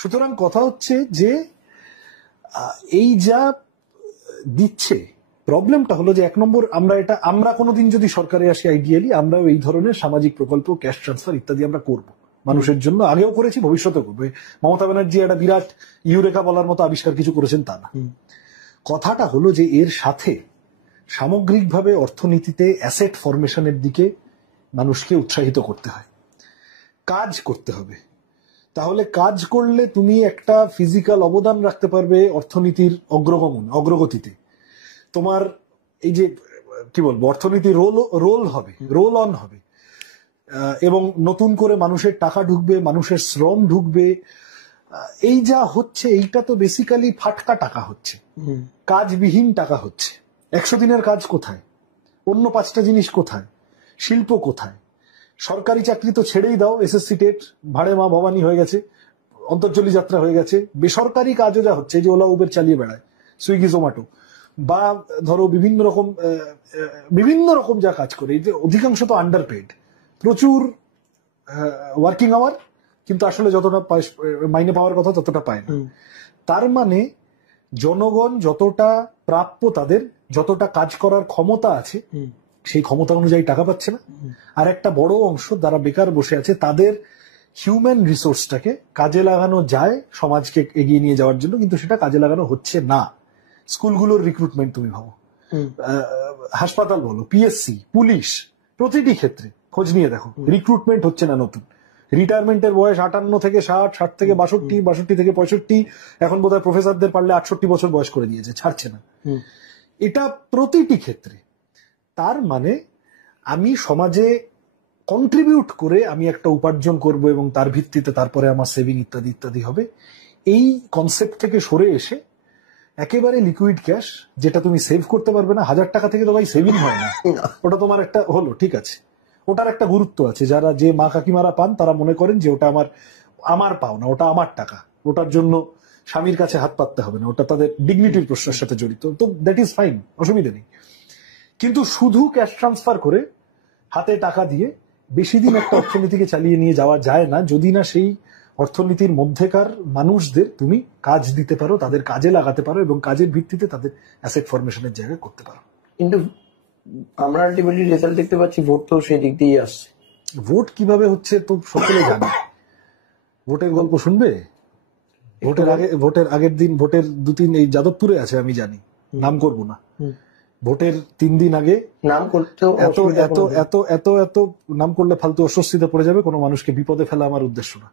সুতরাং কথা হচ্ছে যে এই যা দিচ্ছে, প্রবলেমটা হলো যে 1 নম্বর আমরা কোনোদিন যদি সরকারে আসি আইডিয়ালি আমরাও এই ধরনের সামাজিক প্রকল্প, ক্যাশ ট্রান্সফার ইত্যাদি আমরা করব মানুষের জন্য, আগেও করেছি, ভবিষ্যতে করবো। মমতা ব্যানার্জি একটা বিরাট ইউরেকা বলার মতো আবিষ্কার কিছু করেছেন তা না। কথাটা হলো যে এর সাথে সামগ্রিকভাবে অর্থনীতিতে অ্যাসেট ফরমেশনের দিকে মানুষকে উৎসাহিত করতে হয়, কাজ করতে হবে। তাহলে কাজ করলে তুমি একটা ফিজিক্যাল অবদান রাখতে পারবে অর্থনীতির অগ্রগতিতে। তোমার এই যে কি বলবো, অর্থনীতি রোল অন হবে এবং নতুন করে মানুষের টাকা ঢুকবে, মানুষের শ্রম ঢুকবে। এই যা হচ্ছে এইটা তো বেসিক্যালি ফাটকা টাকা হচ্ছে, কাজবিহীন টাকা হচ্ছে। 100 দিনের কাজ কোথায়, অন্য 5টা জিনিস কোথায়, শিল্প কোথায়? সরকারি চাকরি তো ছেড়েই দাও, এসএসসি টেট ভাড়ে মা ভবানী হয়ে গেছে, অন্তর্জলি যাত্রা হয়ে গেছে। বেসরকারি কাজও যা হচ্ছে, যে ওলা উবের চালিয়ে বেড়ায়, সুইগি জোম্যাটো, বা ধরো বিভিন্ন রকম যা কাজ করে, এই যে অধিকাংশ তো আন্ডারপেড, প্রচুর ওয়ার্কিং আওয়ার, কিন্তু আসলে যতটা মাইনে পাওয়ার কথা ততটা পায় না। তার মানে জনগণ যতটা প্রাপ্য, তাদের যতটা কাজ করার ক্ষমতা আছে, সেই ক্ষমতা অনুযায়ী টাকা পাচ্ছে না। আর একটা বড় অংশ যারা বেকার বসে আছে, তাদের হিউম্যান রিসোর্সটাকে কাজে লাগানো যায় সমাজকে এগিয়ে নিয়ে যাওয়ার জন্য, কিন্তু সেটা কাজে লাগানো হচ্ছে না। স্কুলগুলোর রিক্রুটমেন্ট তুমি ভাবো, হাসপাতাল বলো, পিএসসি, পুলিশ, প্রতিটি ক্ষেত্রে খোঁজ নিয়ে দেখো, রিক্রুটমেন্ট হচ্ছে না নতুন। রিটায়ারমেন্টের বয়স 58 থেকে 60, 60 থেকে 62, 62 থেকে 65, এখন বোধহয় প্রফেসরদের পারলে 68 বছর বয়স করে দিয়েছে, ছাড়ছে না। এটা প্রতিটি ক্ষেত্রে। তার মানে আমি সমাজে কন্ট্রিবিউট করে আমি একটা উপার্জন করব এবং তার ভিত্তিতে তারপরে আমার সেভিং ইত্যাদি ইত্যাদি হবে। এই কনসেপ্ট থেকে সরে এসে একেবারে লিকুইড ক্যাশ, যেটা তুমি সেভ করতে পারবে না। 1000 টাকা থেকে তো ভাই সেভিং হয় না, ওটা তোমার একটা হলো, ঠিক আছে, ওটার একটা গুরুত্ব আছে। যে মা কাকিমারা পান তারা মনে করেন যে ওটা আমার পাওনা, ওটা আমার টাকা, ওটার জন্য স্বামীর কাছে হাত পাততে হবে না, ওটা তাদের ডিগনিটির প্রশ্নের সাথে জড়িত, তো দ্যাট ইজ ফাইন, অসুবিধা নেই। কিন্তু শুধু ক্যাশ ট্রান্সফার করে হাতে টাকা দিয়ে বেশি দিন একটা অর্থনীতিকে চালিয়ে নিয়ে যাওয়া যায় না, যদি না সেই অর্থনীতির মধ্যেকার মানুষদের তুমি কাজ দিতে পারো, তাদের কাজে লাগাতে পারো এবং কাজের ভিত্তিতে তাদের অ্যাসেট ফরমেশনের জায়গায় করতে পারো। কিন্তু আমরা আলটিমেটলি রেজাল্ট দেখতে পাচ্ছি, ভোট তো সেই দিক দিয়েই আসছে। ভোট কিভাবে হচ্ছে তো সকলে জানে। ভোটের গল্প শুনবে? ভোটের আগের দিন, ভোটের 2-3 এই যাদবপুরে আছে, আমি জানি, নাম করব না। ভোটের 3 দিন আগে নাম করতে এত এত এত এত এত নাম করলে ফালতু অস্বস্তিতে পড়ে যাবে, কোনো মানুষকে বিপদে ফেলা আমার উদ্দেশ্য না।